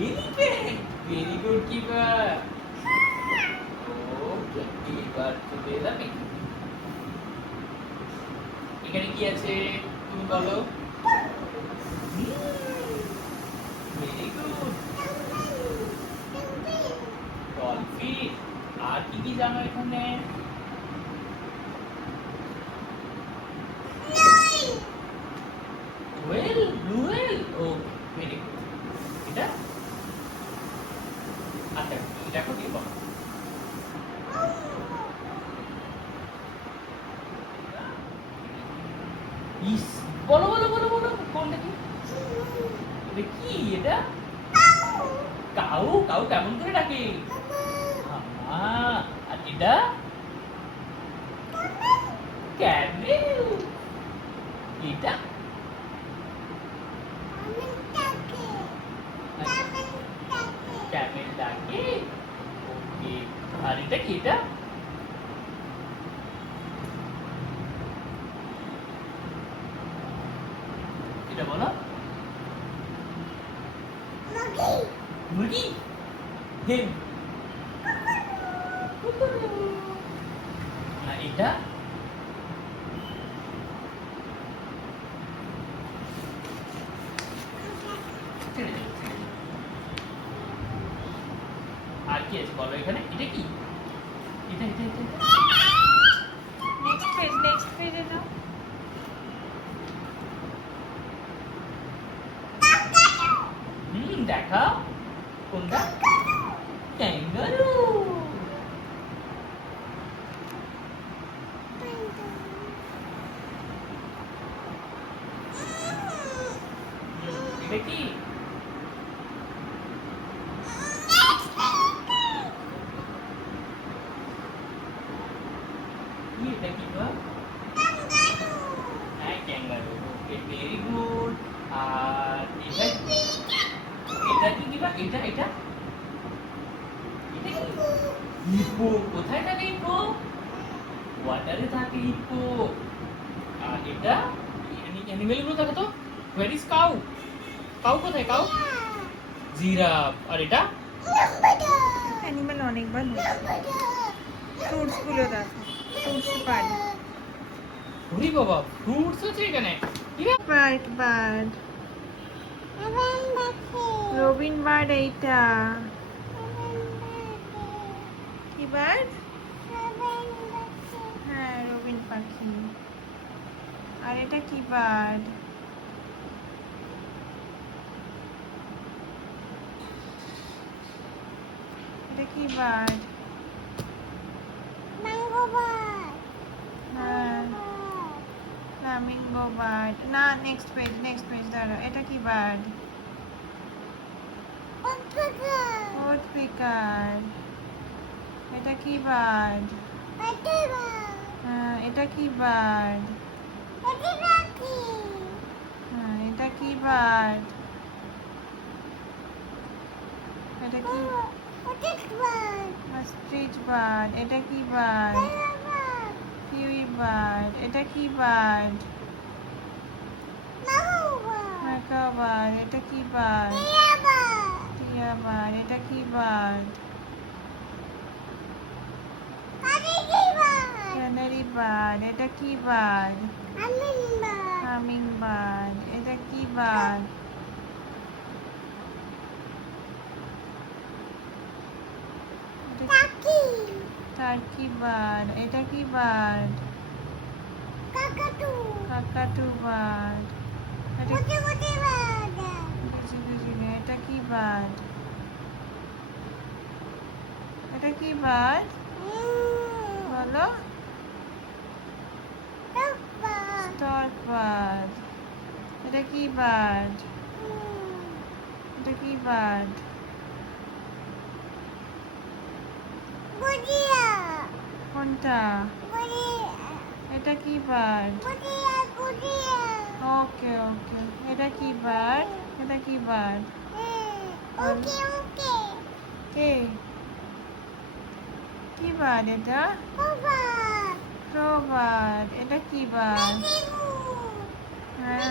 Elephant, very good keeper. Okay, এবার তো বেরাবে। এখানে কি আছে তুমি বলো? Very good, dolphin. আর কি কি জানো এখানে? Whale, blue whale. ও, ভেরি গুড। এটা আচ্ছা, দেখো কি বলো? ইস, বলো বলো বলো বলো, কোনটা কি? এটা কি? এটা কাউ। কাউ কেমন করে ডাকে? মামা। আর এটা ক্যামেল। এটা ক্যামেল ডাকে। ওকে। আর এটা কি? এটা এটা বলো। মুরগি। হেন। আর এটা ছেড়ে দাও, ছেড়ে দাও। আর কি আছে বলো এখানে? এটা কি? এটা এটা এটা নেক্সট পেজে যাও। দেখাও কোনটা? ক্যাঙ্গারু। এটা কি? এটা কি গো? হ্যাঁ, ক্যাঙ্গারু। ওকে, ভেরি গুড। আর এটা এটা কি দিবা? এটা এটা এটা কি? হিপো। কোথায় থাকে হিপো? ওয়াটারে থাকে হিপো। আর এটা অ্যানিমেল গুলো থাকে তো। Where is cow? কাউ কোথায়? Cow giraffe. আর এটা অ্যানিমাল অনেকবার ফ্রুটস গুলো দেখো, ফ্রুটস পারি। ওরে বাবা, ফ্রুটস আছে এখানে। কি রে? White bird, Robin bird. এইটা কি বার্ড? হ্যাঁ, রবিন পাখি। আর এটা কি বার্ড? এটা কি বার্ড? হ্যাঁ, ফ্লামিঙ্গো বার্ড। না, নেক্সট পেজ দাঁড়া। এটা কি বার্ড? ওট পিকার। এটা কি বার্ড? হ্যাঁ, এটা কি বার্ড? হ্যাঁ, এটা কি বার্ড? এটা কি? Stretch bird. এটা কি বার্ড? Kiwi bird. এটা কি বার্ড? Macaw bird. এটা কি বার্ড? টিয়া বার্ড। এটা কি বার্ড? Canary bird. এটা কি বার্ড? Humming bird. এটা কি বার্ড? Turkey bird. এটা কি বার্ড? কাকাটু বার্ড। এটা এটা কি বার্ড? এটা কি বার্ড বলো? Stork bird. এটা কি বার্ড? এটা কি বার্ড? কোনটা? এটা কি বার্ড? ওকে ওকে। এটা কি বার্ড? এটা কি বার্ড? কে? কি বার্ড এটা? ক্রো বার্ড। এটা কি বার্ড? হ্যাঁ,